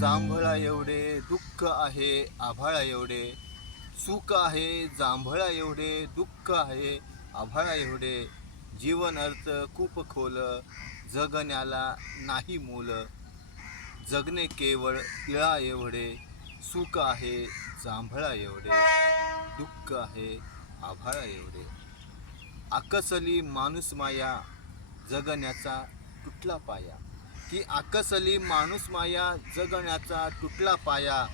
जांभळा एवढे दुःख आहे आभाळा एवढे, सुख आहे जांभळा एवढे दुःख आहे आभाळा एवढे, जीवन अर्थ खूप खोल जगण्याला नाही मूल, जगणे केवळ तिळा एवढे, सुख आहे जांभळा एवढे दुःख आहे आभाळा एवढे. आकसली माणूस माया जगण्याचा तुटला पाया, की आकसली माणूस माया जगण्याचा तुटला पाया,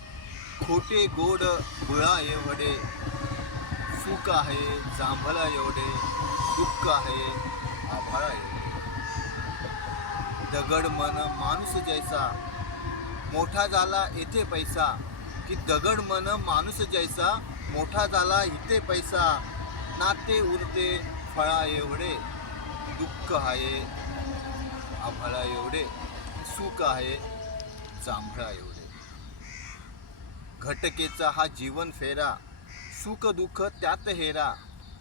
खोटे गोड गुळा एवढे, सुख आहे जांभळा एवढे दुःख आहे आभाळा एवढे. दगड मन माणूस जैसा मोठा झाला येथे पैसा, की दगड मन माणूस जैसा मोठा झाला इथे पैसा, नाते उरते फळा एवढे, दुःख आहे आभाळा एवढे, सुख आहे जांभळा एवढे. घटकेचा हा जीवन फेरा, सुख दुःख त्यात हेरा,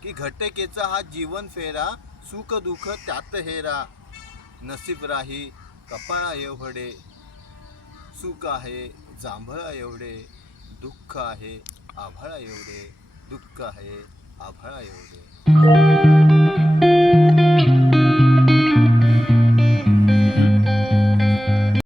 की घटकेचा हा जीवन फेरा, सुख दुःख त्यात हेरा, नसीब राही कपाळा एवढे, सुख आहे जांभळा एवढे दुःख आहे आभाळा एवढे, दुःख आहे आभाळा एवढे.